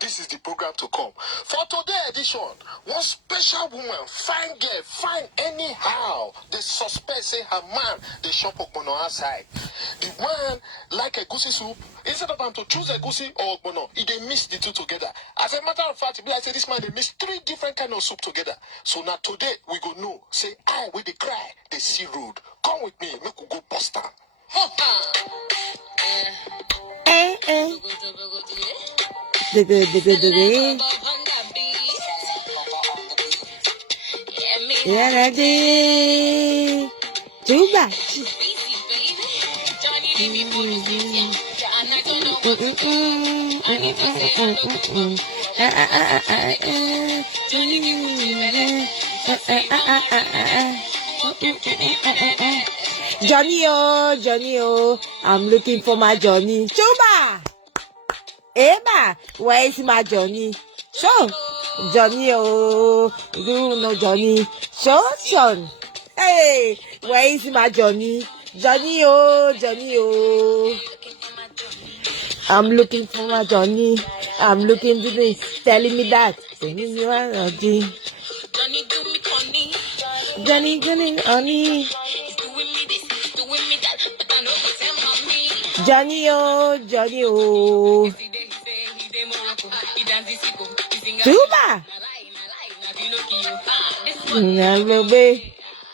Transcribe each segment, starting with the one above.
this is the program to come. For today's edition, one special woman, fine girl, fine anyhow. They suspect say her man, they shop ogbono outside. The man like a goosey soup. Instead of him to choose a goosey or ogbono, he they mix the two together. As a matter of fact, it be like say this man they mix 3 different kind of soup together. So now today we go know. Say I with the cry, they see road. Come with me, make we go bust down. Juba. Johnny, oh, I'm looking for my Johnny. Juba! Eba, where is my Johnny? Show, Johnny, oh, you know Johnny. Show, son. Hey, where is my Johnny? Johnny, oh. I'm looking for my Johnny. I'm looking to me, telling me that. Telling me what I do. Johnny, honey. Johnny, oh. Juba.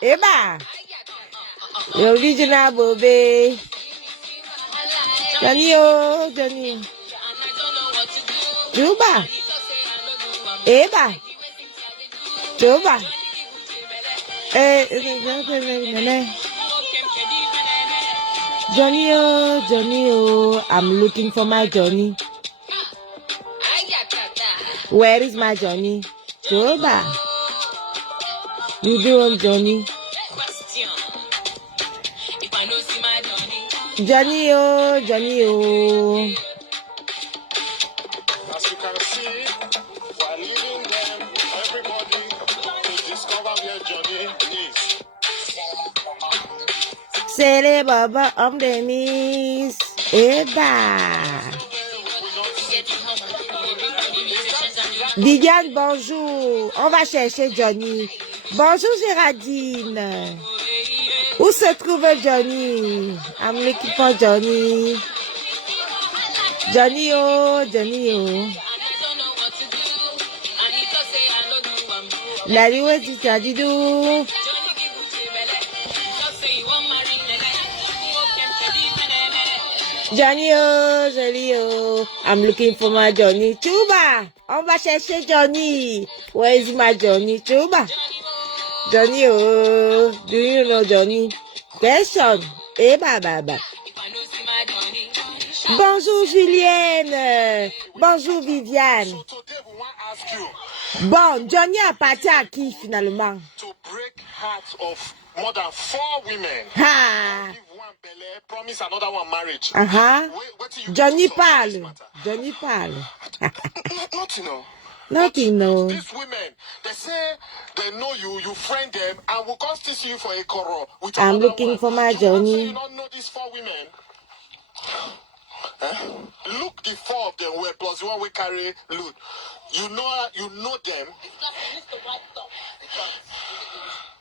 Eba. The original Bobby. Johnny, oh. Juba. Eba. Juba. Johnny, oh. I'm looking for my Johnny. Where is my Johnny? Juba. You do want Johnny? Johnny, oh. As you can see, we're leaving them, everybody, to discover where Johnny is. C'est les baba hommes de Miss. Eba. Viviane, bonjour. On va chercher Johnny. Bonjour Géraldine. Où se trouve Johnny? I'm looking for Johnny. Johnny, oh. Larry, what did you do? Johnny, oh. I'm looking for my Johnny. Chuba, on va chercher Johnny. Where is my Johnny? Chuba. Johnny, oh. Do you know Johnny? Question. Baba. Bonjour Julienne. Bonjour Viviane. So today we want to ask you Bon, Johnny a parti à qui finalement? to break hearts of more than 4 women. Ha! Give one belle, promise another one marriage. Uh-huh. What do you Johnny do to solve this parle. matter? Johnny parle. Nothing, no. Nothing, no. These women, they say they know you, you friend them, and will come still see you for a quarrel with I'm another looking one. for my You want to say Johnny. you don't know these 4 women? Look, the 4 of them were plus the one we carry loot. You know them.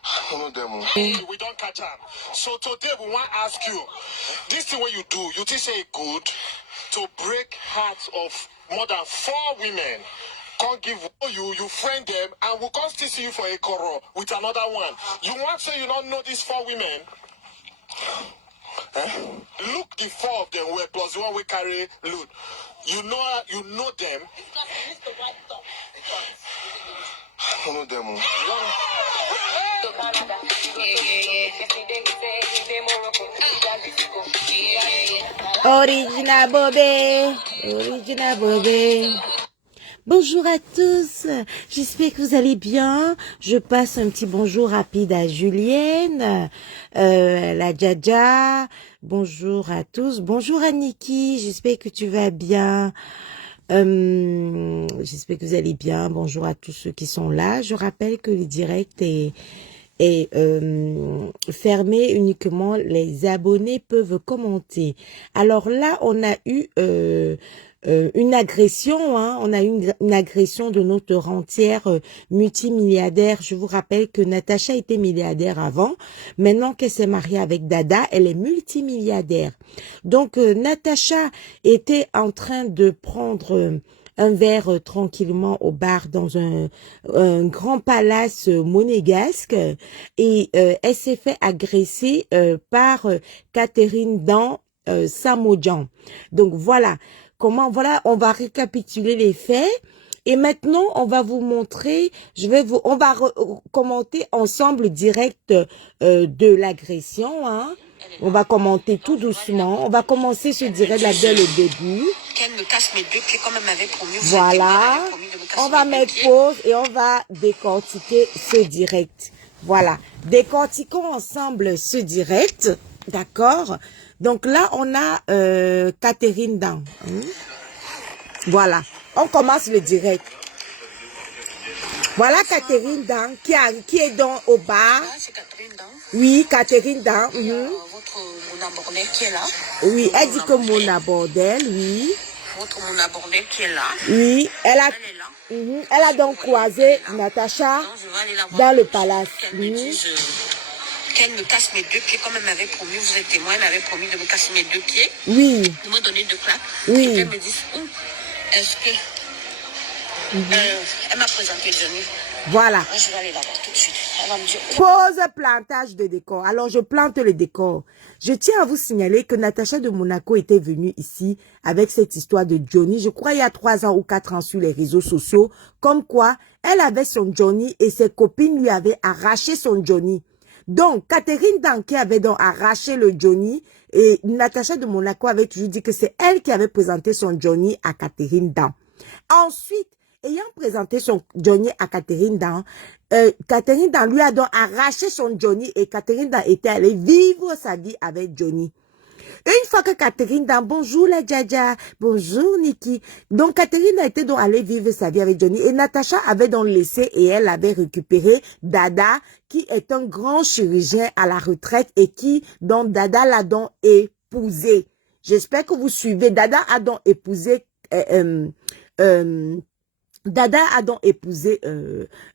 I know them. We don't catch them. So today we want to ask you, this thing what you do, you think say it good to break hearts of more than 4 women. Can't give you friend them, and we'll come still see you for a quarrel with another one. You want to say you don't know these 4 women? Look, the 4 of them were plus the one we carry loot. You know them. I know them. Original Bobé. Bonjour à tous, j'espère que vous allez bien. Je passe un petit bonjour rapide à Julienne, la Djadja. Bonjour à tous. Bonjour à Niki, j'espère que tu vas bien. J'espère que vous allez bien. Bonjour à tous ceux qui sont là. Je rappelle que le direct est fermé, uniquement les abonnés peuvent commenter. Alors là, on a eu une agression, hein. On a eu une agression de notre rentière multimilliardaire. Je vous rappelle que Natacha était milliardaire avant. Maintenant qu'elle s'est mariée avec Dada, elle est multimilliardaire. Donc, Natacha était en train de prendre un verre tranquillement au bar dans un grand palace monégasque et elle s'est fait agresser par Catherine Dan Samodjan. Donc voilà comment, voilà, on va récapituler les faits. Et maintenant, on va vous montrer, on va commenter ensemble direct de l'agression, hein. On va commenter tout doucement. On va commencer ce direct là dès le début. Qu'elle me casse mes deux pieds comme elle m'avait promis. Voilà. On va mettre pause et on va décortiquer ce direct. Voilà. Décortiquons ensemble ce direct. D'accord. Donc là, on a Catherine Dan. Voilà. On commence le direct. Voilà Catherine Dan qui est dans au bar. C'est Catherine Dan. Oui, Catherine Dan. Votre Mona Bordel qui est là. Oui, elle dit que Mona Bordel, oui. Votre Mona Bordel qui est là. Oui, elle a, Elle est là. Elle a donc croisé Natacha dans le palace. Qu'elle me dise, qu'elle me casse mes deux pieds comme elle m'avait promis. Vous êtes témoin, elle m'avait promis de me casser mes deux pieds. Oui. De me donner deux claques. Oui. Et qu'elle me dise où est-ce que elle m'a présenté Johnny. Voilà. Moi, je vais aller la voir tout de suite. Elle va me dire. Pause plantage de décor. Alors, je plante le décor. Je tiens à vous signaler que Natacha de Monaco était venue ici avec cette histoire de Johnny, je crois il y a 3 ans ou 4 ans sur les réseaux sociaux, comme quoi elle avait son Johnny et ses copines lui avaient arraché son Johnny. Donc, Catherine Dan qui avait donc arraché le Johnny et Natacha de Monaco avait toujours dit que c'est elle qui avait présenté son Johnny à Catherine Dan. Ensuite, ayant présenté son Johnny à Catherine Dan, Catherine Dan lui a donc arraché son Johnny et Catherine Dan était allée vivre sa vie avec Johnny. Une fois que Catherine Dan, bonjour la Djadja, bonjour Niki. Donc Catherine a été donc allée vivre sa vie avec Johnny et Natacha avait donc laissé et elle avait récupéré Dada qui est un grand chirurgien à la retraite et qui donc Dada l'a donc épousé. J'espère que vous suivez. Dada a donc épousé Dada a donc épousé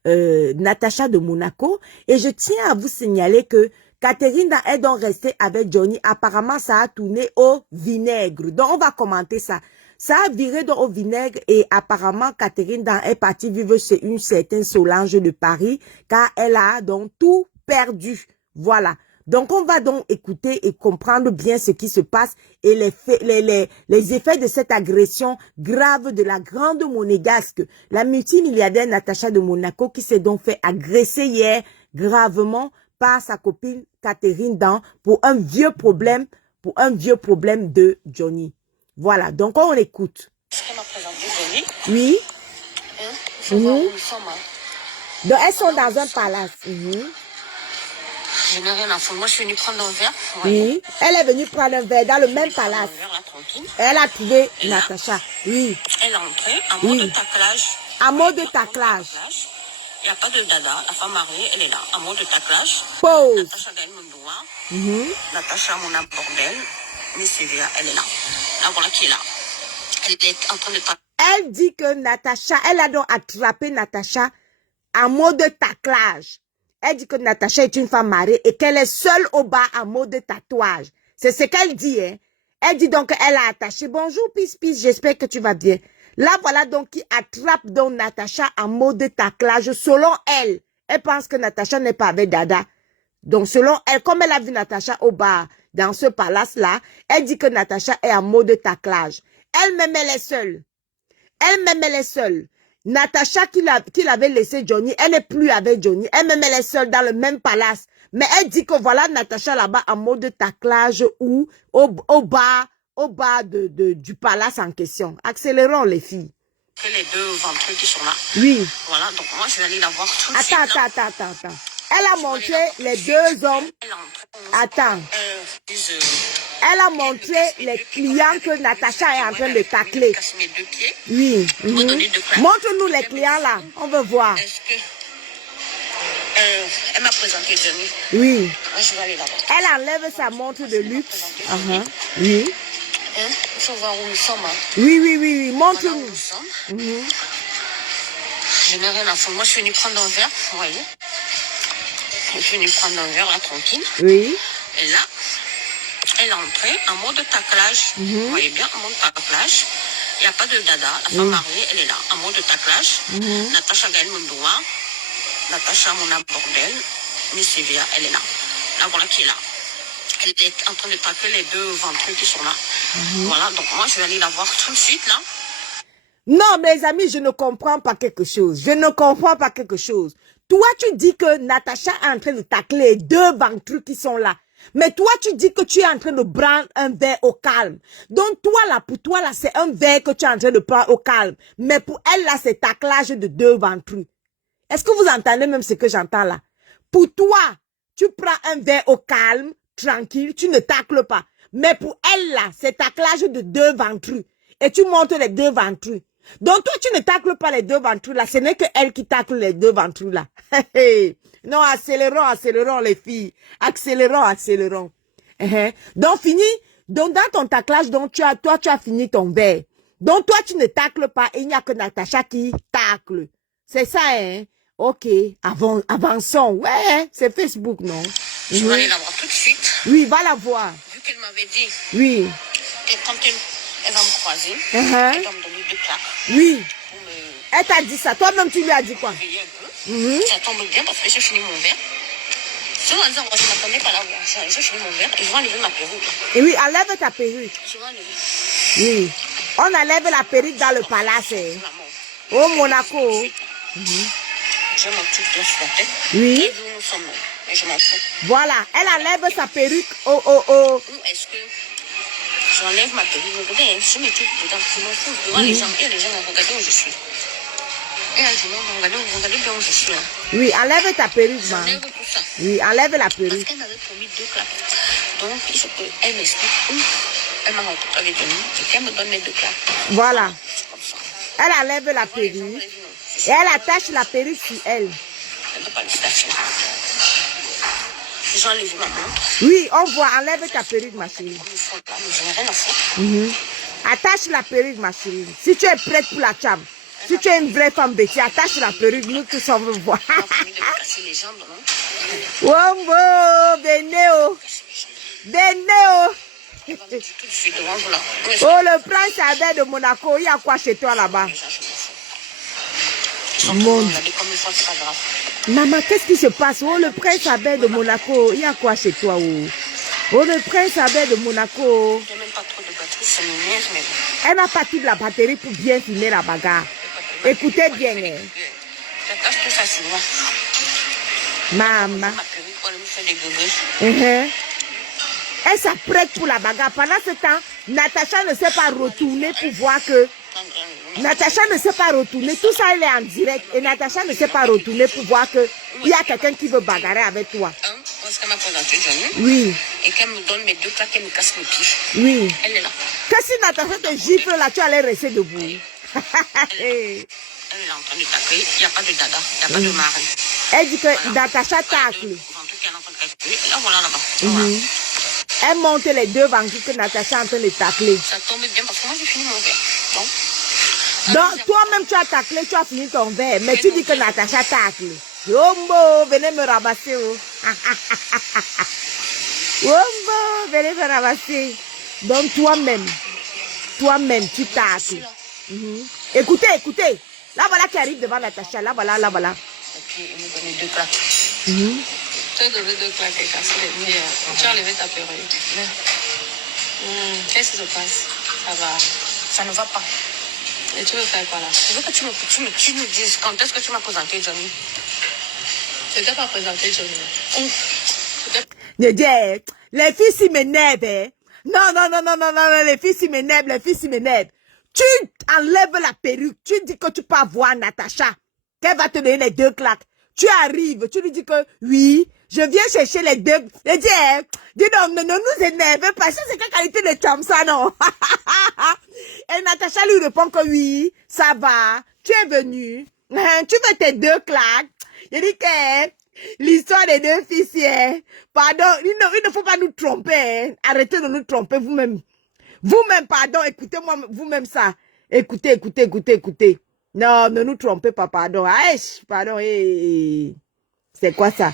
Natacha de Monaco et je tiens à vous signaler que Catherine Dan est donc restée avec Johnny. Apparemment, ça a tourné au vinaigre. Donc, on va commenter ça. Ça a viré donc au vinaigre et apparemment, Catherine Dan est partie vivre chez une certaine Solange de Paris car elle a donc tout perdu. Voilà. Donc, on va donc écouter et comprendre bien ce qui se passe et les effets de cette agression grave de la grande monégasque, la multimilliardaire Natacha de Monaco qui s'est donc fait agresser hier gravement par sa copine Catherine Dan pour un vieux problème de Johnny. Voilà, donc on écoute. Est-ce qu'elle m'a présenté Johnny? Oui. Je vois où ils sont, Donc elles sont dans un palace. Je n'ai rien à foutre. Moi, je suis venue prendre un verre. Oui. Elle est venue prendre un verre dans le même palace. Elle a trouvé Natacha. Oui. Elle est entrée en mode de taclage. En mode de taclage. Il n'y a pas de Dada. La femme mariée, elle est là. En mode de taclage. Pause. Natacha Gaël Mondoua. Natacha Mona Bordel. Miss Sylvia, elle est là. La voilà qui est là. Elle est en train de parler. Elle dit que Natacha, elle a donc attrapé Natacha en mode de taclage. Elle dit que Natacha est une femme mariée et qu'elle est seule au bar en mode de tatouage. C'est ce qu'elle dit, hein. Elle dit donc qu'elle a attaché. Bonjour, Pis, j'espère que tu vas bien. Là, voilà donc qui attrape donc Natacha en mode de taclage. Selon elle, elle pense que Natacha n'est pas avec Dada. Donc, selon elle, comme elle a vu Natacha au bar, dans ce palace-là, elle dit que Natacha est en mode de taclage. Elle-même, elle est seule. Elle-même, elle est seule. Natacha qui l'avait laissé Johnny, elle n'est plus avec Johnny. Elle-même, elle est seule dans le même palace. Mais elle dit que voilà Natacha là-bas en mode de taclage ou au bas du palace en question. Accélérons les filles. Que les deux ventreux qui sont là. Oui. Voilà, donc moi je vais aller la voir tout de suite. Attends. Elle a montré les deux hommes. Attends. Elle a montré les clients que Natacha est en train de tacler. Oui. Montre-nous les clients là. On veut voir. Est-ce que elle m'a présenté Johnny? Oui. Moi, je vais aller là-bas. Elle enlève sa montre de luxe. Oui. Hein? Il faut voir où nous sommes. Hein. Oui, oui, oui, oui. Voilà où Montre-nous. nous sommes. Je n'ai rien à foutre. Moi, je suis venue prendre un verre, vous voyez. Je suis venue prendre un verre, là, tranquille. Oui. Et là, elle est entrée en mode taclage. Vous voyez bien, en mode taclage. Il n'y a pas de dada. La femme mariée, elle est là, en mode taclage. Natacha Gaël Mondoua, Natacha Mona Bordel, Miss Sylvia, elle est là. La voilà qui est là. Elle est en train de tacler les deux ventrus qui sont là. Voilà, donc moi, je vais aller la voir tout de suite, là. Non, mes amis, je ne comprends pas quelque chose. Je ne comprends pas quelque chose. Toi, tu dis que Natacha est en train de tacler les deux ventrus qui sont là. Mais toi, tu dis que tu es en train de prendre un verre au calme. Donc, toi, là, pour toi, là, c'est un verre que tu es en train de prendre au calme. Mais pour elle, là, c'est taclage de deux ventrus. Est-ce que vous entendez même ce que j'entends là? Pour toi, tu prends un verre au calme, tranquille, tu ne tacles pas. Mais pour elle, là, c'est taclage de deux ventrus. Et tu montes les deux ventrus. Donc, toi, tu ne tacles pas les deux ventrus là. Ce n'est que elle qui tacle les deux ventrus là. Non, accélérons, accélérons les filles. Accélérons, accélérons. Donc, fini. Donc, dans ton taclage, donc, toi, tu as fini ton verre. Donc, toi, tu ne tacles pas et il n'y a que Natacha qui tacle. C'est ça, hein? Ok, avançons. Ouais, c'est Facebook, non? Je vais aller la voir tout de suite. Oui, va la voir. Vu qu'elle m'avait dit Oui. que quand elle va me croiser, elle va me donner 2 claques. Oui. Pour me Elle t'a dit ça. Toi-même, tu lui as dit quoi? réveiller un peu. Ça tombe bien parce que j'ai fini mon verre. Je vais dire, je ne m'attendais pas là. J'ai fini mon verre et je vais enlever ma perruque. Et oui, enlève ta perruque. Je vais enlever. Oui. On enlève la perruque dans le palace. Au Monaco. J'ai mon petit bien sur la tête. Oui. Et nous sommes là. Et je m'en fous. Voilà. Elle enlève sa perruque au... Ou est-ce que j'enlève ma perruque? Regardez, je mets tout dedans. Je m'en fous. Devant les gens, et les gens vont regarder où je suis. Et les gens vont regarder bien où je suis. Là. Oui, enlève ta perruque, man. J'enlève tout ça. Oui, enlève la Parce perruque. qu'elle m'avait promis 2 claques. Donc, il faut qu'elle m'explique où elle m'a rencontré avec lui et qu'elle me donne les 2 claques. Voilà. C'est comme ça. Elle enlève la perruque. Et elle attache la perruque sur elle. Elle ne peut pas laisser la fille. J'ai enlevé ma montre. Oui, on voit. Enlève ta perruque, ma chérie. Comme ils font là, mais je n'ai rien à foutre. Attache la perruque, ma chérie. Si tu es prête pour la chambre. Si tu es une vraie femme bêtise, attache la perruque. Nous tous on veut voir. Elle m'a promis de me casser les jambes, non? Wombo, Benéo. Benéo. Elle va me dire tout de suite devant vous là. Oh, le prince Albert de Monaco, il y a quoi chez toi là-bas? Les gens, je m'en fous. Ils sont tous regardés comme une fois, c'est pas grave. Maman, qu'est-ce qui se passe? Oh, le prince Albert de Monaco, il y a quoi chez toi? Oh, le prince Albert de Monaco. Il n'y a même pas trop de batterie, c'est une niaise, mais bon. Elle n'a pas toute la batterie pour bien filmer la bagarre. Écoutez bien. J'attache tout ça sur moi. Maman. Ma perruque pour aller me faire des gueules. Elle s'apprête pour la bagarre. Pendant ce temps, Natacha ne s'est pas retournée pour voir que... Natacha ne s'est pas retournée. Tout ça, elle est en direct. Et Natacha ne s'est pas retournée pour voir que il y a quelqu'un qui veut bagarrer avec toi. Parce qu'elle m'a présenté Johnny. Oui. Et qu'elle me donne mes 2 claques, qu'elle me casse mes pieds. Oui. Elle est là. Que si Natacha te gifle là, tu allais rester debout. Elle est en train de tacler. Il n'y a pas de dada. Il n'y a pas de mari. Elle dit que Natacha tacle. Là, voilà, là-bas. Voilà. Elle monte les deux ventrus que Natacha est en train de tacler. Ça tombe bien parce que moi, j'ai fini mon verre. Donc, toi-même, tu as taclé, tu as fini ton verre. Mais tu dis que Natacha tacle. Wombo, venez me ramasser. Wombo, venez me ramasser. Donc, toi-même, tu tacles. Écoutez, écoutez. Là, voilà qui arrive devant Natacha. Là, voilà, là, voilà. Et puis, il me donne 2 claques. Tu as donné 2 claques et cassé les pieds. Tu as enlevé ta perruque. Qu'est-ce qui se passe? Ça va. Ça ne va pas. Et tu veux faire quoi là? Je veux que tu me dises quand est-ce que tu m'as présenté Johnny. Je ne t'ai pas présenté Johnny. Je dis, les filles s'y m'énervent. Hein? Non, les filles s'y m'énervent, Tu enlèves la perruque, tu dis que tu peux avoir Natacha, qu'elle va te donner les 2 claques. Tu arrives, tu lui dis que oui, je viens chercher les 2. Je dis donc, ne nous énervez pas, c'est quelle qualité de chum ça, non? Et Natacha lui répond que oui, ça va, tu es venu, tu veux tes 2 claques. Je dis que l'histoire des 2 filles, pardon, il ne faut pas nous tromper, hein. Arrêtez de nous tromper vous-même. Vous-même, pardon, écoutez-moi, vous-même ça. Écoutez. Non, ne nous trompez pas, pardon. Aïe, pardon, c'est quoi ça?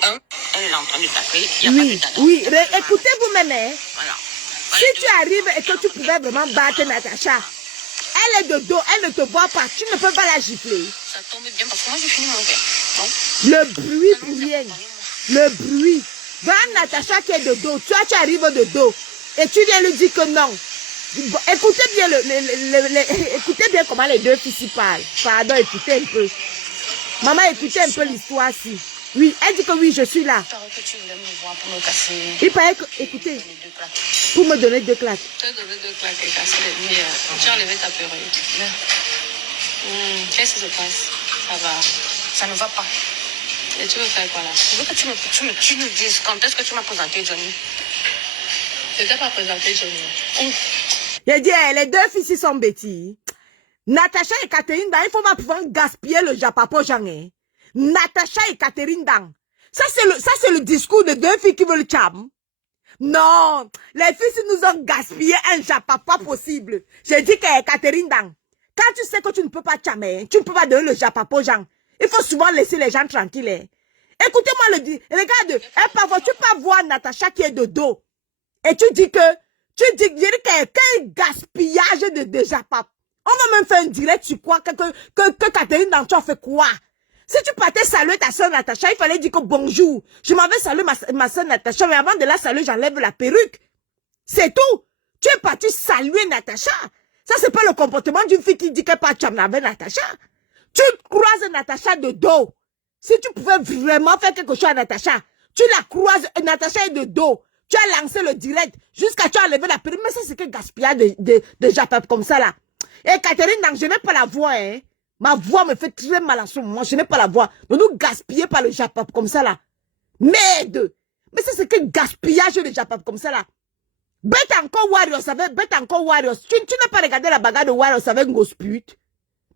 Elle est en train de taper. Il n'y a pas de dada. Oui, écoutez vous-même, hein. Voilà. Si tu arrives et que tu pouvais vraiment battre Natacha, elle est de dos, elle ne te voit pas, tu ne peux pas la gifler. Ça tombe bien parce que moi j'ai fini mon verre. Donc, Le bruit pour rien. Le bruit. Va Natacha qui est de dos, toi tu arrives de dos et tu viens lui dire que non. Bon, écoutez bien, écoutez bien comment les deux filles s'y parlent. Pardon, écoutez un peu. Maman, écoutez un peu l'histoire-ci. Oui, elle dit que oui, je suis là. il paraît que tu voulais me voir pour me casser. Il paraît que, écoutez, Donner 2 claques. pour me donner 2 claques. Tu as donné 2 claques et cassé les lumières. Tu as enlevé ta perruque. Qu'est-ce qui se passe? Ça va. Ça ne va pas. Et tu veux faire quoi là? Je veux que tu nous dises quand est-ce que tu m'as présenté Johnny. Je ne t'ai pas présenté Johnny. J'ai dit, les deux filles ici sont bêtises. Natacha et Catherine Dan, il faut pas pouvoir gaspiller le japapo Jean. Natacha et Catherine Dan. Ça, c'est le discours de deux filles qui veulent le cham. Non, les filles nous ont gaspillé un japapo possible. J'ai dit que Catherine Dan, quand tu sais que tu ne peux pas chamer, tu ne peux pas donner le japapo Jean. Il faut souvent laisser les gens tranquilles. Écoutez-moi le dire. Regarde, parfois tu peux voir Natacha qui est de dos. Et tu dis que, quel gaspillage de japap. On va même faire un direct sur quoi, que Catherine Dan, tu as fait quoi? Si tu partais saluer ta soeur Natacha, il fallait dire que bonjour. Je m'avais salué ma soeur Natacha, mais avant de la saluer, j'enlève la perruque. C'est tout. Tu es parti saluer Natacha. Ça, c'est pas le comportement d'une fille qui dit qu'elle pas cham avec Natacha. Tu croises Natacha de dos. Si tu pouvais vraiment faire quelque chose à Natacha, tu la croises, Natacha est de dos. Tu as lancé le direct jusqu'à tu as enlevé la perruque. Mais ça, c'est que gaspillage de japap comme ça, là. Et Catherine, je n'ai pas la voix, hein. Ma voix me fait très mal à ce moment. Je n'ai pas la voix. Ne nous gaspiller par le japap comme ça, là. Merde. Mais ça, c'est que gaspillage de japap comme ça, là. Bête encore Warriors avec, bête encore Warriors. Tu n'as pas regardé la bagarre de Warriors avec Ngosput.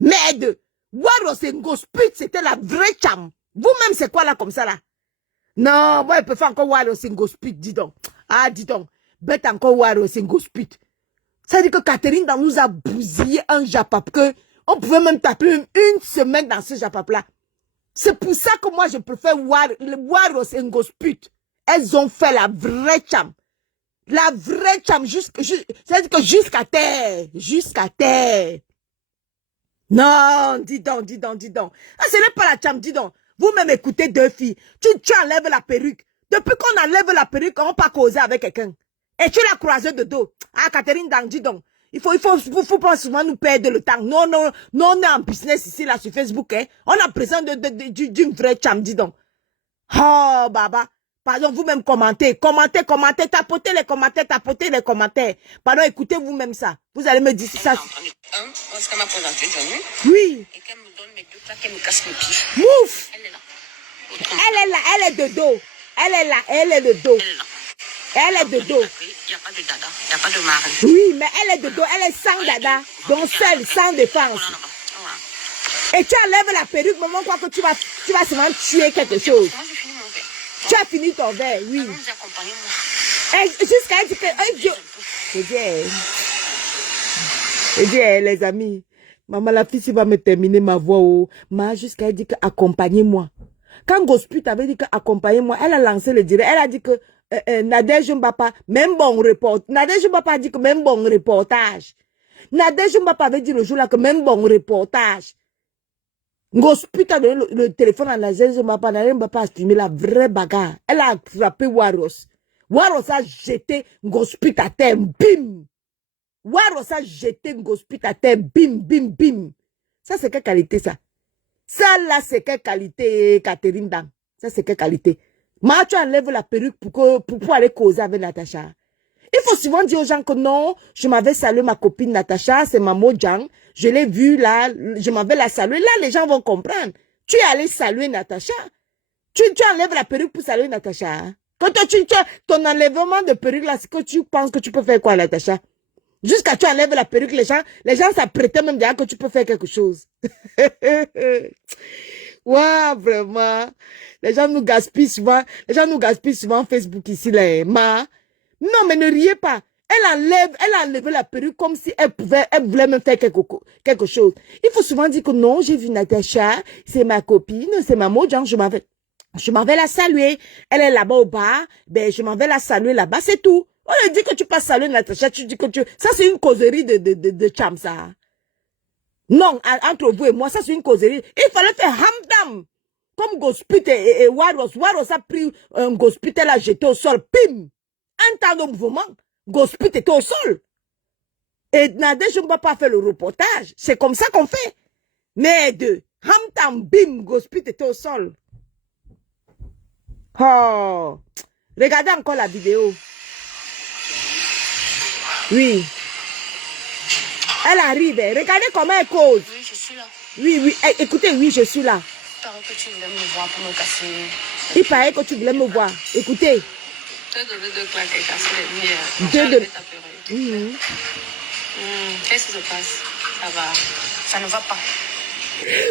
Merde. Warriors et Ngosput, c'était la vraie cham. Vous-même, c'est quoi, là, comme ça, là? Non, moi, je peux faire encore Warriors et Ngosput, dis donc. Ah, dis donc. Bête encore Warriors et Ngosput. Ça veut dire que Catherine Dan nous a bousillé un japap que on pouvait même taper une semaine dans ce japap-là. C'est pour ça que moi, je préfère Warriors et Ngosput. Elles ont fait la vraie cham. La vraie cham, c'est-à-dire que jusqu'à terre. Jusqu'à terre. Non, dis donc. Ah, ce n'est pas la cham, dis donc. Vous-même écoutez deux filles. Tu enlèves la perruque. Depuis qu'on enlève la perruque, on ne peut pas causer avec quelqu'un. Et tu l'as croisé de dos. Ah, Catherine Dan, dis donc. Il faut pas souvent nous perdre le temps. Non, on est en business ici, là, sur Facebook, hein. On a besoin d'une vraie cham, dis donc. Oh, baba. Pardon, vous-même commentez, tapotez les commentaires. Pardon, écoutez vous-même ça. Vous allez me dire si ça. Est-ce qu'elle m'a présenté Johnny? Oui. Et qu'elle me donne mes 2 claques, qu'elle me casse le pied. Mouf. Elle est là. Elle est de dos. Elle est de dos. Elle est là. Elle est de dos. Il n'y a pas de dada, il n'y a pas de mari. Oui, mais elle est de dos. Elle est sans dada. Donc seule, sans défense. Et tu enlèves la perruque, maman croit que tu vas seulement tuer quelque chose. Moi, j'ai fini mon verre. Tu as fini ton verre, oui. Allons-y, accompagnez-moi. Jusqu'à elle dit que... Je dis, les amis, maman, la fille, va me terminer ma voix. Oh. Jusqu'à elle dit que accompagnez-moi. Quand Ngosput avait dit que accompagnez-moi, elle a lancé le direct. Elle a dit que Nadège Mbapa, même bon reportage. Nadège Mbapa a dit que même bon reportage. Nadège Mbapa avait dit le jour là que même bon reportage. Ngosput a donné le téléphone à Nadège Mbapa. Nadège Mbapa a estimé la vraie bagarre. Elle a frappé Warriors. Warriors a jeté Ngosput à terre. Bim! Warriors a jeté Ngosput à terre. Bim, bim, bim. Ça, c'est quelle qualité, ça? Ça, là, c'est quelle qualité, Catherine Dan? Ça, c'est quelle qualité? Moi, tu enlèves la perruque pour aller causer avec Natacha. Il faut souvent dire aux gens que non, je m'avais salué ma copine Natacha, c'est Mamo Jang. Je l'ai vue là, je m'avais la saluer. Là, les gens vont comprendre. Tu es allé saluer Natacha. Tu enlèves la perruque pour saluer Natacha. Hein? Quand ton enlèvement de perruque là, c'est que tu penses que tu peux faire quoi, Natacha? Jusqu'à tu enlèves la perruque, les gens s'apprêtaient même déjà que tu peux faire quelque chose. Ouais, vraiment. Les gens nous gaspillent souvent Facebook ici, là. Non, mais ne riez pas. Elle a enlevé la perruque comme si elle voulait me faire quelque chose. Il faut souvent dire que non, j'ai vu Natacha, c'est ma copine, c'est ma Mojang, je m'en vais la saluer. Elle est là-bas au bar, ben je m'en vais la saluer là-bas, c'est tout. On lui dit que tu passes saluer Natacha, tu dis que tu... Ça, c'est une causerie de cham, ça. Non, entre vous et moi, ça, c'est une causerie. Il fallait faire hamdam. Comme Gospit et Waros. Waros a pris un Gospit, elle l'a jeté au sol. Pim! Un temps de mouvement. Gospit était au sol. Et Nadège, je ne peux pas faire le reportage. C'est comme ça qu'on fait. Mais de hamdam, bim, Gospit était au sol. Oh! Regardez encore la vidéo. Oui. Elle arrive. Regardez comment elle cause. Oui, je suis là. Oui. Écoutez, oui, je suis là. Il paraît que tu voulais me voir pour me casser. Il paraît que tu voulais me voir. Écoutez. Tu as donné 2 claques et cassé les lumières. Qu'est-ce qui se passe? Ça va. Ça ne va pas.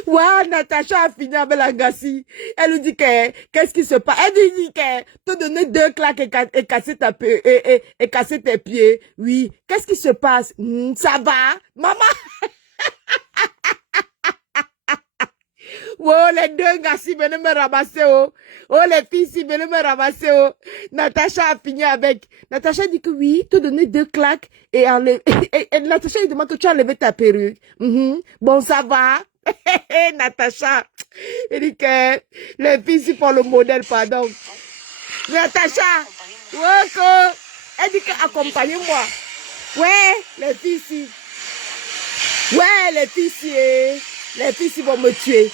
Waouh, Natacha a fini avec la Gassi. Elle lui dit qu'est-ce qui se passe? Elle lui dit que te donner 2 claques et casser casser tes pieds. Oui. Qu'est-ce qui se passe? Ça va? Maman? Oh, les 2 Gassi venaient me ramasser. Oh, les filles si venaient me ramasser. Oh. Natacha a fini avec. Natacha dit que oui, te donner 2 claques et Natacha lui demande que tu as enlevé ta perruque. Bon, ça va? Natacha, elle dit que les filles ici font le modèle, pardon. Natacha, elle dit que accompagnez-moi. Ouais, les filles ici. Ouais, les filles ici. Les filles ici vont me tuer.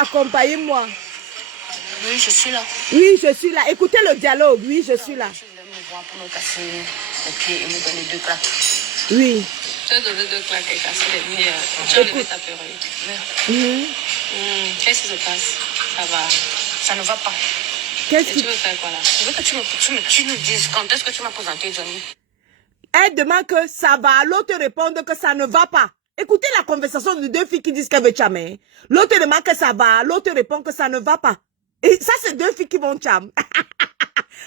Accompagnez-moi. Oui, je suis là. Oui, je suis là. Écoutez le dialogue. Oui, je suis là. Tu voulais me voir pour me casser les pieds et me donner 2 claques. Oui. Tu as donné 2 claques et cassé les lumières. Tu as enlevé ta perruque. Qu'est-ce qui se passe? Ça va. Ça ne va pas. Qu'est-ce Et qui... tu veux faire quoi là? Je veux que tu nous dises quand est-ce que tu m'as présenté Johnny. Elle demande que ça va. L'autre répond que ça ne va pas. Écoutez la conversation de 2 filles qui disent qu'elles veulent chammer. L'autre demande que ça va. L'autre répond que ça ne va pas. Et ça, c'est 2 filles qui vont cham.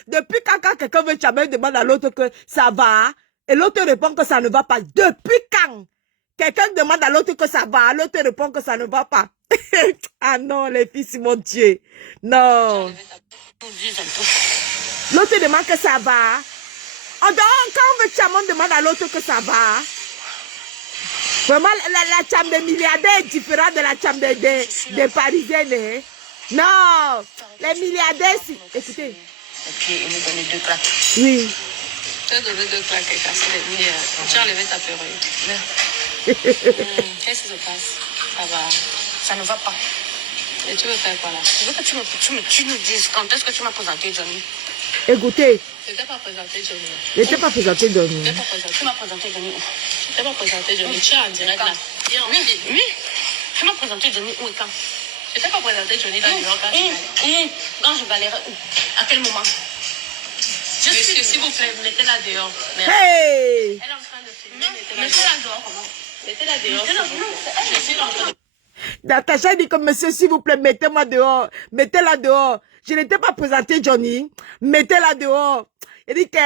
Depuis quand quelqu'un veut chammer, elle demande à l'autre que ça va. Et l'autre répond que ça ne va pas. Depuis quand quelqu'un demande à l'autre que ça va, l'autre répond que ça ne va pas. Ah non, les filles, c'est mon Dieu. Non. L'autre demande que ça va. Oh, donc, quand on veut chammer, on demande à l'autre que ça va. Vraiment, la chambre des milliardaires est différente de la chambre des Parisiennes. Hein? Non, les milliardaires, écoutez. Et puis, il me donnait 2 claques. Oui. Tu as donné 2 claques et cassé les lumières. Tu as enlevé ta perruque. Qu'est-ce qui se passe? Ça va. Ça ne va pas. Et tu veux faire quoi là? Je veux que tu nous dises quand est-ce que tu m'as présenté Johnny. Écoutez. Je ne t'ai pas présenté Johnny. Je ne t'ai pas présenté Johnny. Je t'ai pas présenté. Tu m'as présenté Johnny où? Je t'ai pas présenté Johnny. Tu es en direct là. Oui. Tu m'as présenté Johnny où et quand? Je t'ai pas présenté Johnny dans New York quand je galérais où? À quel moment? Monsieur, s'il vous plaît, mettez-la dehors. Hey! Elle est en train de filmer. Mettez-la dehors. Comment? Mettez-la dehors. Je suis en train de... Natacha dit que monsieur, s'il vous plaît, mettez-moi dehors. Mettez-la dehors. Je n'étais pas présenté Johnny. Mettez-la dehors. Il dit que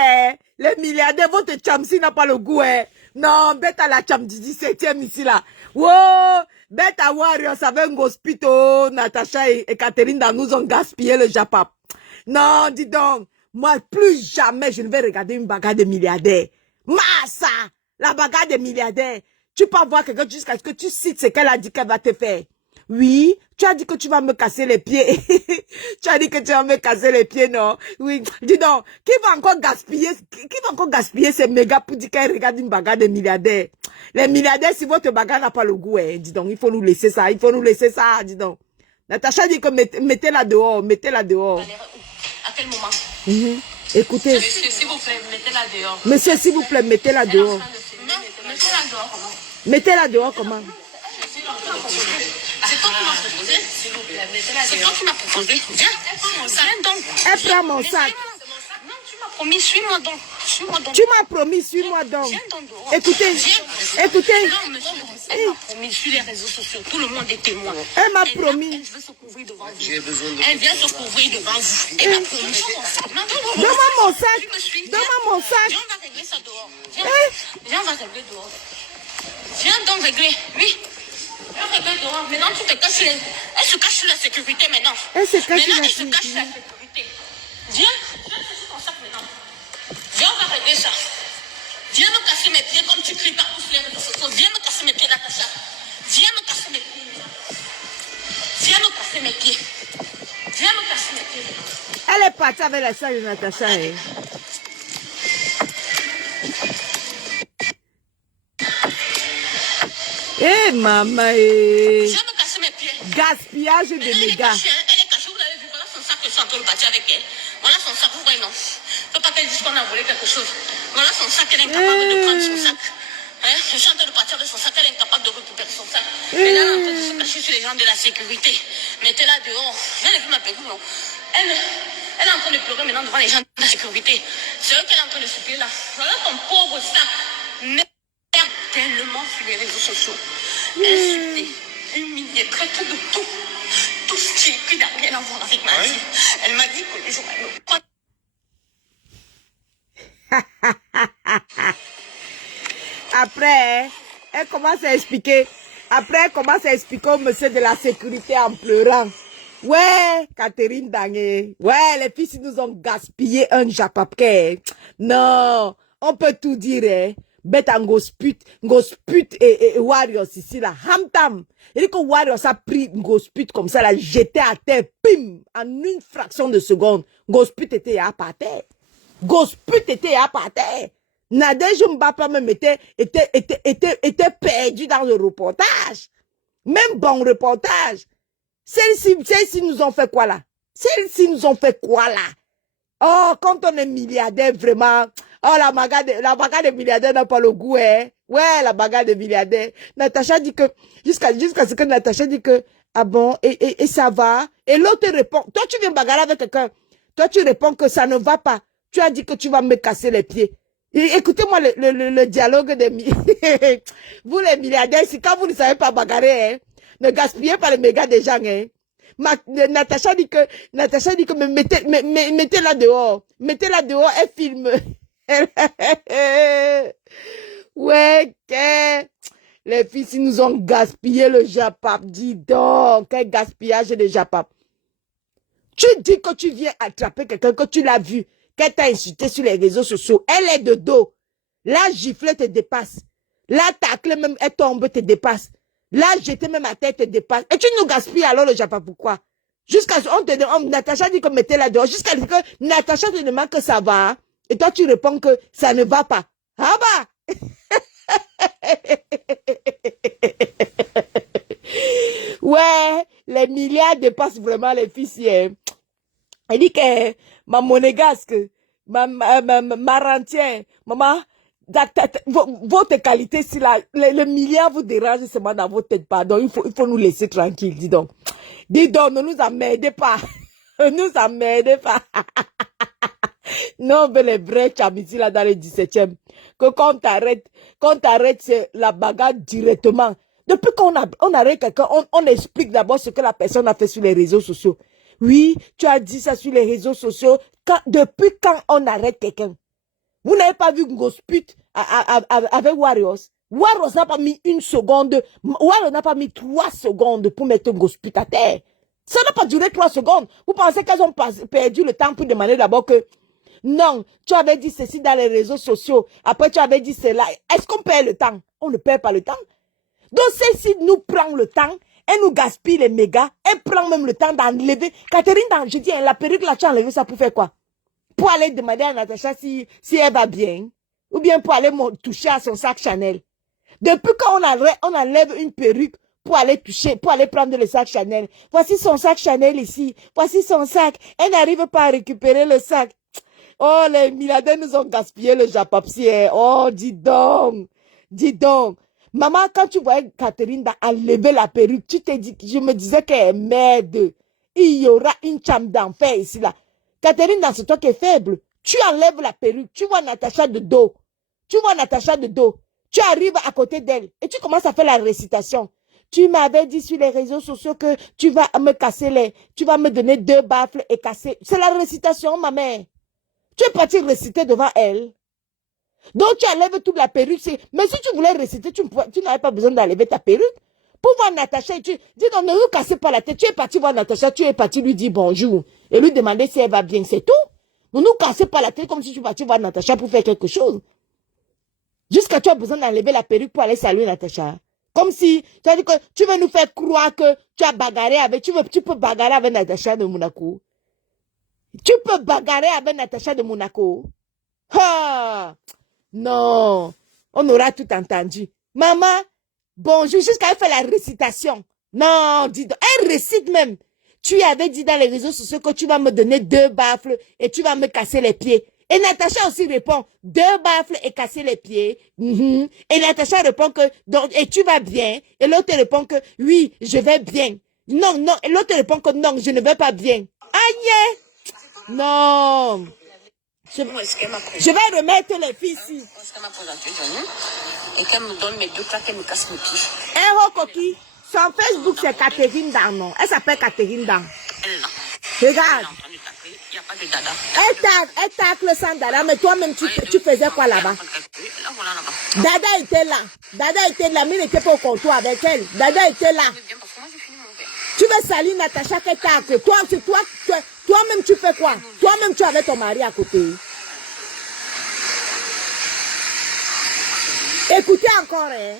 les milliardaires, votre chamsi n'a pas le goût. Hein. Non, bête à la cham du 17e ici là. Wow! Bête à Warriors avec un gospito. Natacha et Catherine nous ont gaspillé le Japon. Non, dis donc. Moi, plus jamais, je ne vais regarder une bagarre de milliardaires. Massa! La bagarre des milliardaires. Tu peux voir quelqu'un jusqu'à ce que tu cites ce qu'elle a dit qu'elle va te faire. Oui, tu as dit que tu vas me casser les pieds. Tu as dit que tu vas me casser les pieds, non? Oui, dis donc, qui va encore gaspiller ces mégas pour dire qu'elle regarde une bagarre de milliardaires? Les milliardaires, si votre bagarre n'a pas le goût, hein, dis donc, il faut nous laisser ça, dis donc. Natacha dit que mettez-la dehors, mettez-la dehors. À quel moment? Écoutez. Monsieur, s'il vous plaît, mettez-la dehors. Monsieur, s'il vous plaît, mettez-la dehors. Mettez-la dehors comment? Mettez-la dehors comment? C'est toi qui m'as proposé? S'il vous plaît, mettez-la dehors. C'est toi qui m'as proposé? Viens, viens donc. Elle prend mon sac. Non, tu m'as promis, suis-moi donc. Suis-moi donc. Tu m'as promis, suis-moi donc. Viens donc dehors. Écoutez, écoutez. Non, monsieur, elle m'a promis sur les réseaux sociaux. Tout le monde est témoin. Elle m'a promis. Elle veut se couvrir devant vous. J'ai besoin de... Elle vient se couvrir devant vous. Elle m'a promis. Donne-moi mon sac. Donne-moi mon sac. Viens, on va régler dehors. Viens donc régler, oui. Viens régler dehors. Maintenant, tu te caches elle se cache sur la sécurité maintenant. Elle se cache maintenant, sur la elle se cache sur la sécurité. Viens chercher ton sac maintenant. Viens, on va régler ça. Viens me casser mes pieds comme tu cries partout sur les réseaux sociaux. Viens me casser mes pieds, Natacha. Viens me casser mes pieds. Viens me casser mes pieds. Viens me casser mes pieds. Elle est partie avec la salle de Natacha. Hein. Eh maman, Viens me casser mes pieds. gaspillage de Elle est mégas. cachée, vous l'avez vu, voilà son sac que je suis en train de partir avec elle. Voilà son sac, vous voyez, non. Faut pas qu'elle dise qu'on a volé quelque chose. Voilà son sac, elle est incapable de prendre son sac. Hein? Je suis en train de partir avec son sac, elle est incapable de récupérer son sac. Et là, elle est en train de se cacher sur les gens de la sécurité. Mettez-la dehors. J'en ai vu ma perruque, non. Elle est en train de pleurer maintenant devant les gens de la sécurité. C'est eux qu'elle est en train de supplier là. Voilà ton pauvre sac. Merde tellement sur les réseaux sociaux. Insulté, humilié, traité de tout. Tout ce qui n'a rien à voir avec ma vie. Elle m'a dit que les jours, elle me croit. Après, elle commence à expliquer. Après, elle commence à expliquer au monsieur de la sécurité en pleurant. Ouais, Catherine Dangé. Ouais, les filles nous ont gaspillé un japapke. Non, on peut tout dire, hein. Bête en gosput et Warriors ici, là. Hamtam. Il dit que Warriors a pris gosput comme ça, là, jeté à terre, pim, en une fraction de seconde. Gosput était à par terre. Gosput était à par terre. Nadège Mbapa même était perdu dans le reportage. Même bon reportage. Celles-ci nous ont fait quoi là? Celles-ci nous ont fait quoi là? Oh, quand on est milliardaire, vraiment. Oh, la bagarre de milliardaire n'a pas le goût, hein. Ouais, la bagarre de milliardaire. Natacha dit que, jusqu'à ce que Natacha dit que, ah bon, et ça va. Et l'autre répond, toi tu viens bagarrer avec quelqu'un. Toi tu réponds que ça ne va pas. Tu as dit que tu vas me casser les pieds. Écoutez-moi le dialogue des vous les milliardaires, si quand vous ne savez pas bagarrer, hein, ne gaspillez pas les mégas des gens, hein. Natacha dit que mettez-la dehors. Mettez-la dehors, elle filme. Ouais, les filles si nous ont gaspillé le Japap. Dis donc, quel gaspillage de Japap. Tu dis que tu viens attraper quelqu'un, que tu l'as vu, qu'elle t'a insulté sur les réseaux sociaux. Elle est de dos. La gifle te dépasse. La tacle même, elle tombe, te dépasse. Là, jeter même à tête te dépasse. Et tu nous gaspilles alors le Japon, pourquoi? Jusqu'à ce que Natacha dit que mettez-la dehors. Jusqu'à ce que Natacha te demande que ça va. Et toi, tu réponds que ça ne va pas. Ah bah! Ouais, les milliards dépassent vraiment les filles. Elle dit que ma monégasque, ma rentière, maman, votre qualité, si le milliard vous dérange seulement dans votre tête, pardon, il faut nous laisser tranquille, dis donc. Dis donc, ne nous emmerdez pas. Ne nous emmerdez pas. Non, mais les vrais chamitis là dans le 17e, que quand t'arrêtes, c'est la bagarre directement. Depuis qu'on arrête quelqu'un, on explique d'abord ce que la personne a fait sur les réseaux sociaux. Oui, tu as dit ça sur les réseaux sociaux. Depuis quand on arrête quelqu'un? Vous n'avez pas vu Gosput avec Warriors? Warriors n'a pas mis une seconde. Warriors n'a pas mis 3 secondes pour mettre Gosput à terre. Ça n'a pas duré 3 secondes. Vous pensez qu'elles ont perdu le temps pour demander d'abord que non, tu avais dit ceci dans les réseaux sociaux. Après, tu avais dit cela. Est-ce qu'on perd le temps? On ne perd pas le temps. Donc, celle-ci nous prend le temps. Elle nous gaspille les mégas. Elle prend même le temps d'enlever. Catherine, je dis, la perruque, là, tu as enlevé ça pour faire quoi? Pour aller demander à Natacha si elle va bien. Ou bien pour aller toucher à son sac Chanel. Depuis quand on enlève une perruque pour aller toucher, pour aller prendre le sac Chanel. Voici son sac Chanel ici. Voici son sac. Elle n'arrive pas à récupérer le sac. Oh, les milliardaires nous ont gaspillé le japapsier. Oh, dis donc. Dis donc. Maman, quand tu voyais Catherine enlever la perruque, je me disais qu'elle est merde. Il y aura une chambre d'enfer ici, là. Catherine, c'est toi qui es faible. Tu enlèves la perruque. Tu vois Natacha de dos. Tu arrives à côté d'elle. Et tu commences à faire la récitation. Tu m'avais dit sur les réseaux sociaux que tu vas me casser tu vas me donner 2 baffles et casser. C'est la récitation, ma mère. Tu es parti réciter devant elle. Donc, tu enlèves toute la perruque. Mais si tu voulais réciter, tu n'avais pas besoin d'enlever ta perruque. Pour voir Natacha, tu dis non, ne nous cassez pas la tête. Tu es parti voir Natacha, tu es parti lui dire bonjour. Et lui demander si elle va bien, c'est tout. Ne nous cassez pas la tête comme si tu es parti voir Natacha pour faire quelque chose. Jusqu'à tu as besoin d'enlever la perruque pour aller saluer Natacha. Comme si, tu as dit que tu veux nous faire croire que tu as bagarré avec, tu peux bagarrer avec Natacha de Monaco. Tu peux bagarrer avec Natacha de Monaco. Ah, non, on aura tout entendu. Maman, bonjour, jusqu'à elle fait la récitation. Non, dis donc, elle récite même. Tu avais dit dans les réseaux sociaux que tu vas me donner 2 baffles et tu vas me casser les pieds. Et Natacha aussi répond, 2 baffles et casser les pieds. Et Natacha répond que, donc, et tu vas bien. Et l'autre répond que, oui, je vais bien. Non, non. Et l'autre répond que non, je ne vais pas bien. Aïe! Non. Je vais remettre les filles ici. Est-ce qu'elle m'a présenté Johnny et qu'elle me donne mes 2 claques, qu'elle me casse mes pieds. Eh, Coqui, son Facebook, c'est Catherine Dan, non? Elle s'appelle Catherine Dan. Elle est là. Regarde. Elle est en train de taper. Il n'y a pas de dada. Elle tacle sans dada, mais toi-même, tu faisais quoi là-bas? Là, voilà là-bas. Dada était là. Dada était là, mais il n'était pas au comptoir avec elle. Dada était là. Parce que moi, j'ai fini mon verre. Tu veux salir Natacha qu'elle tacle. Toi-même, tu fais quoi? Toi-même, tu avais ton mari à côté. Écoutez encore, hein.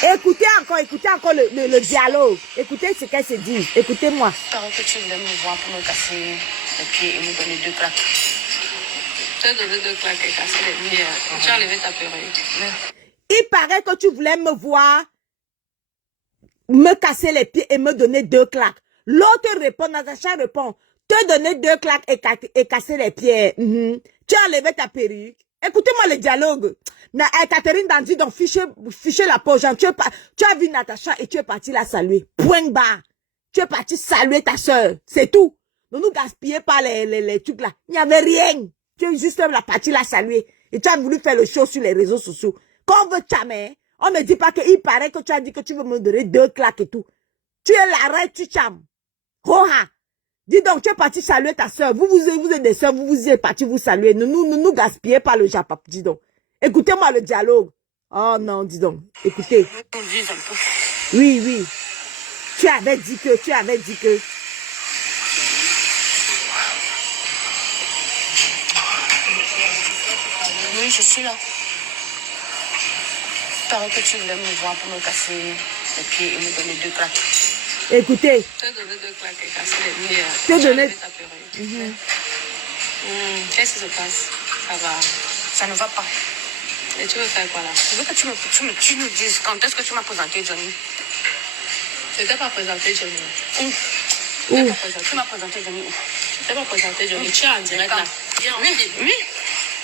Écoutez encore le dialogue. Écoutez ce qu'elle se dit. Écoutez-moi. Il paraît que tu voulais me voir pour me casser les pieds et me donner 2 claques. Tu as donné 2 claques et cassé les pieds. Tu as enlevé ta perruque. Il paraît que tu voulais me voir me casser les pieds et me donner 2 claques. L'autre répond, Natacha répond, te donner 2 claques et casser les pieds. Tu as enlevé ta perruque. Écoutez-moi le dialogue. Catherine Dandy, donc fichez la poche. Tu as vu Natacha et tu es parti la saluer. Point barre. Tu es parti saluer ta soeur. C'est tout. Ne nous gaspillez pas les trucs là. Il n'y avait rien. Tu es juste la partie la saluer. Et tu as voulu faire le show sur les réseaux sociaux. Quand on veut chamer, on ne dit pas qu'il paraît que tu as dit que tu veux me donner 2 claques et tout. Tu es la reine, tu chames. Roha. Dis donc, tu es parti saluer ta soeur. Vous êtes des soeurs, vous êtes parti vous saluer. Ne nous gaspillez pas le Japap, dis donc. Écoutez-moi le dialogue. Oh non, dis donc. Écoutez. Oui. Tu avais dit que. Oui, je suis là. Il paraît que tu voulais me voir pour me casser les pieds et me donner 2 claques. Écoutez. Tu as donné 2 claques et cassé les pieds. Tu as donné. Qu'est-ce qui se passe? Ça va. Ça ne va pas. Et tu veux faire quoi là? Je veux que tu nous dises quand est-ce que tu m'as présenté Johnny. Je ne t'ai pas présenté Johnny. Où? Tu m'as présenté Johnny où? Je ne t'ai pas présenté Johnny. Tu es en direct là. Oui.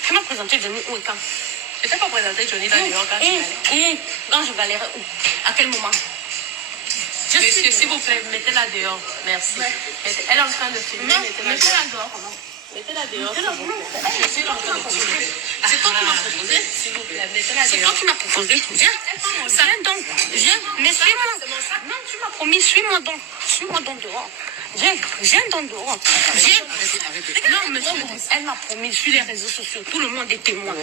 Tu m'as présenté Johnny où et quand? Je ne t'ai pas présenté Johnny dans New York quand je galérais où? À quel moment? Monsieur, s'il vous plaît, mettez-la dehors. Merci. Elle est en train de filmer. Mettez-la dehors comment? Mettez-la dehors. C'est toi qui m'as proposé. S'il vous plaît, mettez-la dehors. C'est toi qui m'as proposé. Viens donc. Viens. Mais suis-moi. Non, tu m'as promis. Suis-moi donc. Suis-moi donc dehors. Viens donc dehors. Viens. Non, monsieur, elle m'a promis sur les réseaux sociaux. Tout le monde est témoin.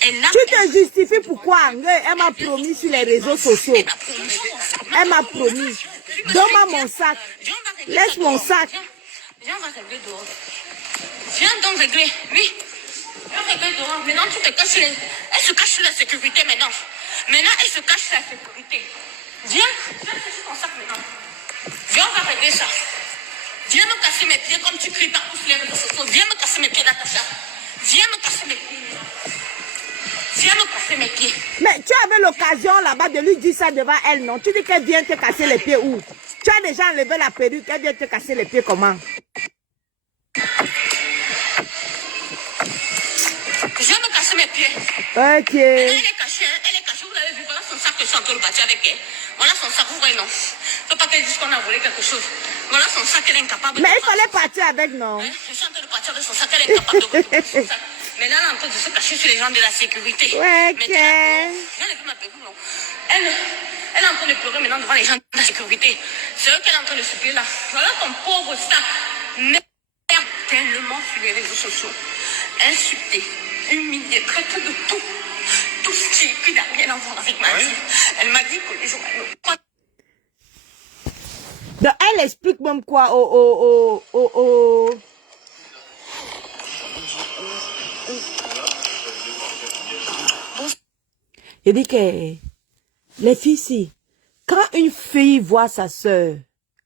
Tu te justifies pourquoi? Elle m'a promis sur les réseaux sociaux. Elle m'a promis. Donne-moi mon sac. Laisse mon sac. Viens, on va régler dehors. Viens donc régler. Oui. Viens régler dehors. Maintenant, tu te caches elle se cache sur la sécurité maintenant. Maintenant, elle se cache sur la sécurité. Viens chercher ton sac maintenant. Viens, on va régler ça. Viens me casser mes pieds comme tu cries partout sur les réseaux sociaux. Viens me casser mes pieds, Natacha. Viens me casser mes pieds. Viens me casser mes pieds. Mais tu avais l'occasion là-bas de lui dire ça devant elle, non? Tu dis qu'elle vient te casser les pieds où? Tu as déjà enlevé la perruque, elle vient te casser les pieds comment? Je viens me casser mes pieds. Ok. Elle est cachée, vous avez vu, voilà son sac que je suis en train de bâtir avec elle. Voilà son sac, vous voyez, non? Il ne faut pas qu'elle dise qu'on a volé quelque chose. Voilà son sac, elle est incapable. Mais il fallait partir avec, non? Je suis en train de partir avec son sac, elle est incapable de voler son sac. Maintenant, elle est en train de se cacher sur les gens de la sécurité. Ouais, ok. Elle est en train de pleurer maintenant devant les gens de la sécurité. C'est eux qu'elle est en train de supplier là. Voilà ton pauvre sac. Merde tellement sur les réseaux sociaux. Insulté. humiliée, traitée de tout. Tout ce qui n'a rien à voir avec ma vie. Elle m'a dit que les jours, elle me prend. Donc, elle explique même quoi Il dit que les filles, si, quand une fille voit sa sœur,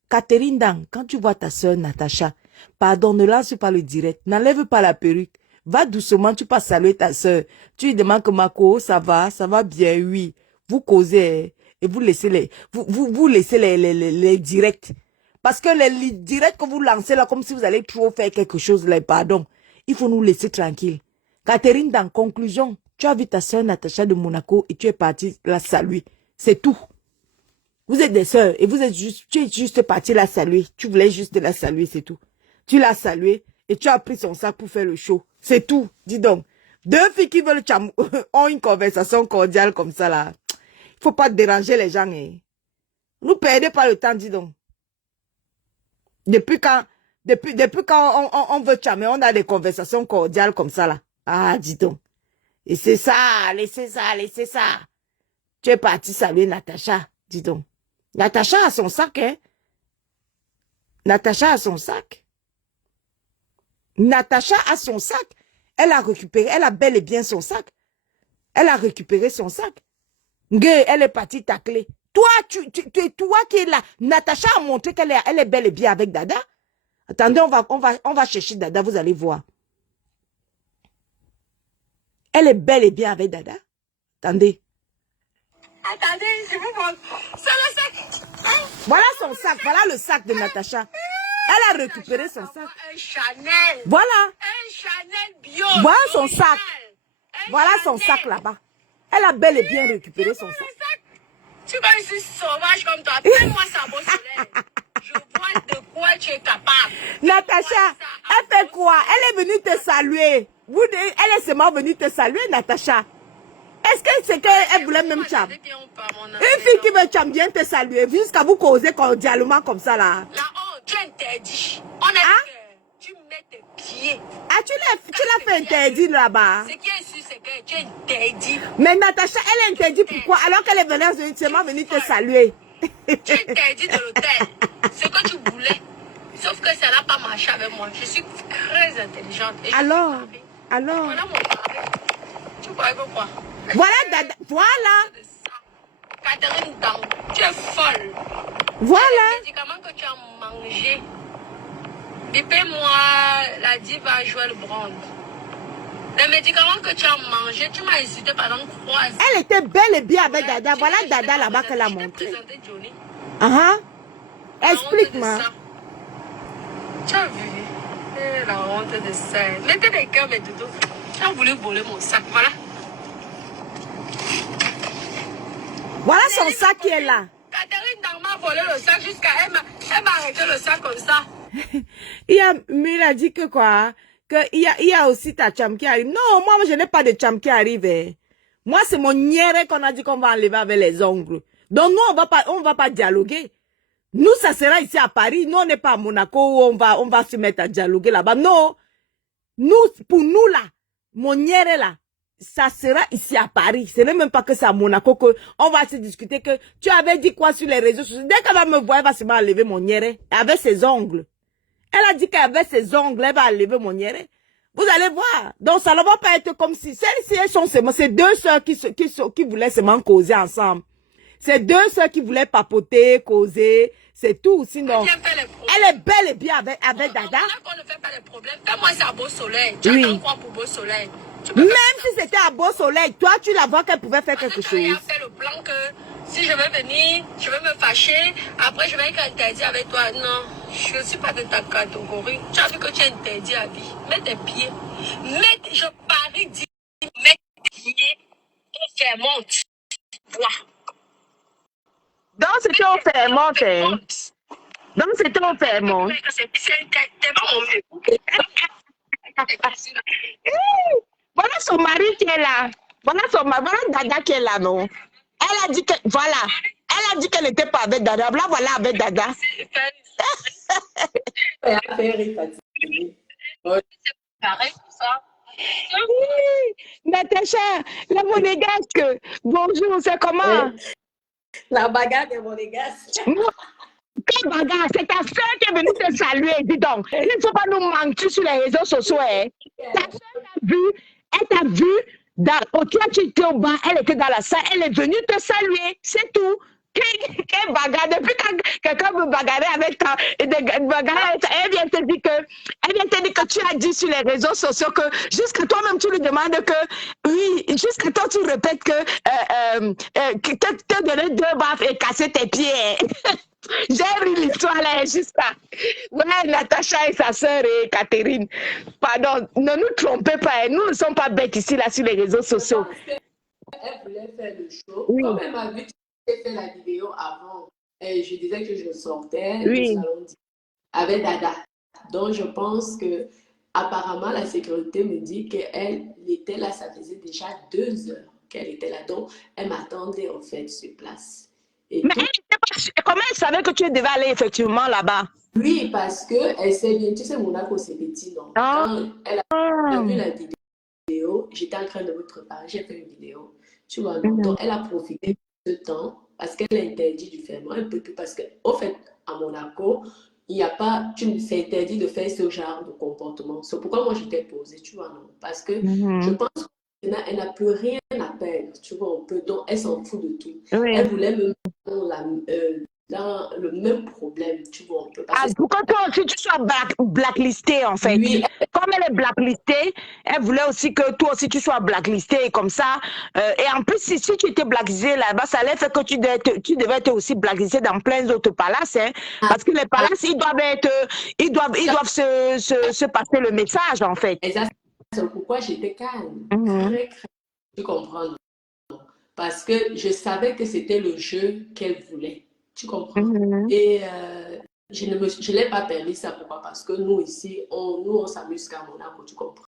Catherine Dan, quand tu vois ta sœur Natacha, pardon, ne lance pas le direct, n'enlève pas la perruque, va doucement, tu passes saluer ta sœur, tu lui demandes que Mako, ça va bien, oui, vous causez, et vous laissez vous laissez les directs. Parce que les directs que vous lancez là, comme si vous allez trop faire quelque chose là, pardon, il faut nous laisser tranquille. Catherine, dans conclusion, tu as vu ta sœur Natacha de Monaco et tu es parti la saluer. C'est tout. Vous êtes des sœurs et tu es juste parti la saluer. Tu voulais juste la saluer, c'est tout. Tu l'as salué et tu as pris son sac pour faire le show. C'est tout. Dis donc. Deux filles qui veulent ont une conversation cordiale comme ça là. Il faut pas déranger les gens. Hein. Nous perdez pas le temps, dis donc. Depuis quand on veut charmer, on a des conversations cordiales comme ça là. Ah, dis donc. Et c'est ça, laissez ça. Tu es parti saluer Natacha, dis donc. Natacha a son sac, hein. Natacha a son sac. Natacha a son sac. Elle a récupéré, elle a bel et bien son sac. Elle a récupéré son sac. Elle est partie tacler. Toi, toi qui es là. Natacha a montré qu'elle est bel et bien avec Dada. Attendez, on va chercher Dada, vous allez voir. Elle est bel et bien avec Dada. Attendez. Attendez, je vous montre. C'est le sac. Voilà son sac. Voilà le sac de Natacha. Elle a récupéré son sac. Un Chanel. Voilà. Un Chanel bio. Voilà son sac. Voilà son sac là-bas. Elle a bel et bien récupéré son sac. Tu vas ici sauvage comme toi. Fais-moi ça beau soleil. Je vois de quoi tu es capable. Natacha, elle fait quoi? Elle est venue te saluer. Elle est seulement venue te saluer, Natacha. Est-ce que c'est qu'elle voulait même cham? Une fille qui veut cham vient te saluer jusqu'à vous causer cordialement comme ça là. Là, oh, tu interdis. On a dit que tu mets tes pieds. Ah, tu l'as fait interdire là-bas. Ce qui est sûr, c'est que tu interdis. Mais Natacha, elle est interdite pourquoi? Alors qu'elle est venue seulement venue te saluer. Tu interdis de l'hôtel. Ce que tu voulais. Sauf que ça n'a pas marché avec moi. Je suis très intelligente. Et alors? Voilà mon mari. Tu crois que quoi? Voilà, Dada, voilà. Catherine Dang, tu es folle. Voilà. Les médicaments que tu as mangés. Bipez-moi, la diva Joël Brand. Les médicaments que tu as mangés, tu m'as hésité pendant 3 ans. Elle était bel et bien avec Dada. Voilà Dada là-bas qu'elle a montré. Explique-moi. Tu as vu la honte de ça. Mettez des cœurs, mais doudou. Tu as voulu voler mon sac, voilà. Voilà son sac qui est là. Catherine Dang m'a volé le sac jusqu'à elle m'a arrêté le sac comme ça. Mais il a dit que quoi? Il y a aussi ta cham qui arrive. Non, moi je n'ai pas de cham qui arrive. Eh. Moi c'est mon nière qu'on a dit qu'on va enlever avec les ongles. Donc nous on va pas dialoguer. Nous ça sera ici à Paris. Nous on n'est pas à Monaco où on va se mettre à dialoguer là-bas. Non. Pour nous là, mon nière là, ça sera ici à Paris. Ce n'est même pas que c'est à Monaco que on va se discuter que tu avais dit quoi sur les réseaux sociaux. Dès qu'elle va me voir, elle va se mettre à lever mon nière avec ses ongles. Elle a dit qu'avec ses ongles, elle va lever mon nière. Vous allez voir. Donc ça ne va pas être comme si celles-ci, elles sont seulement, c'est deux sœurs qui voulaient seulement causer ensemble. C'est deux sœurs qui voulaient papoter, causer, c'est tout. Sinon, elle est belle et bien avec Dada. On ne fait pas les problèmes. Fais-moi ça à Beau Soleil. Tu attends quoi pour Beau Soleil? Même si c'était à Beau Soleil, toi, tu la vois qu'elle pouvait faire quelque chose. Elle a fait le plan que si je vais venir, je vais me fâcher, après je vais être interdit avec toi. Non, je ne suis pas de ta catégorie. Tu as vu que tu es interdit à vie. Mets tes pieds. Je parie, mets tes pieds au Fairmont. Voilà. Donc c'était au Fairmont, hein? Donc c'était au Fairmont. Voilà son mari qui est là. Voilà Dada qui est là, non? Elle a dit que, voilà. Elle a dit qu'elle n'était pas avec Dada. Là, voilà avec Dada. Pareil pour ça. Oui, Natacha, la monégasque. Bonjour, c'est comment? La bagarre des monégasques. Quelle bagarre, c'est ta soeur qui est venue te saluer, dis donc. Il ne faut pas nous mentir sur les réseaux sociaux. Hein. Ta soeur t'a vu, elle t'a vu, tu étais au bar, elle était dans la salle, elle est venue te saluer, c'est tout. Quelle bagarre, depuis quand quelqu'un veut bagarrer avec toi, elle vient te dire que tu as dit sur les réseaux sociaux que jusqu'à toi-même tu lui demandes que, oui, jusqu'à toi tu répètes que te donner 2 baffes et casser tes pieds. J'ai ri l'histoire là, jusqu'à. Ouais, Natacha et sa sœur et Catherine. Pardon, ne nous trompez pas, nous ne sommes pas bêtes ici là sur les réseaux sociaux. Elle voulait faire le show. Oui. Comme elle m'a vu, j'ai fait la vidéo avant. Et je disais que je sortais Oui. du salon avec Dada. Donc je pense que apparemment la sécurité me dit qu'elle était là, ça faisait déjà 2 heures qu'elle était là. Donc elle m'attendait en fait sur place. Et Mais elle était pas... comment elle savait que tu devais aller effectivement là-bas? oui, parce que elle sait bien, tu sais, Monaco c'est petit, non? Ah. Quand elle a vu la vidéo, j'étais en train de me préparer, j'ai fait une vidéo. Tu vois, non? Donc elle a profité de ce temps parce qu'elle est interdite du faire un peu plus parce que, au fait, à Monaco, il n'y a pas, c'est interdit de faire ce genre de comportement. C'est pourquoi moi j'étais posée, tu vois, non? Parce que je pense qu'elle n'a plus rien à perdre, tu vois, on peut, donc elle s'en fout de tout. Oui. Elle voulait me mettre dans le même problème, tu vois, on peut pas. Pour que toi aussi tu sois blacklisté en fait. Oui. Comme elle est blacklistée, elle voulait aussi que toi aussi tu sois blacklisté comme ça. Et en plus, si tu étais blacklisté là-bas, ça allait faire que tu devais être aussi blacklisté dans plein d'autres palaces. Hein, parce que les palaces, ils doivent se passer le message en fait. Exactement. C'est pourquoi j'étais calme. Très calme. Tu comprends? Parce que je savais que c'était le jeu qu'elle voulait. Tu comprends? Et je ne l'ai pas permis ça. Pourquoi? Parce que nous ici, on s'amuse qu'à Monaco, tu comprends?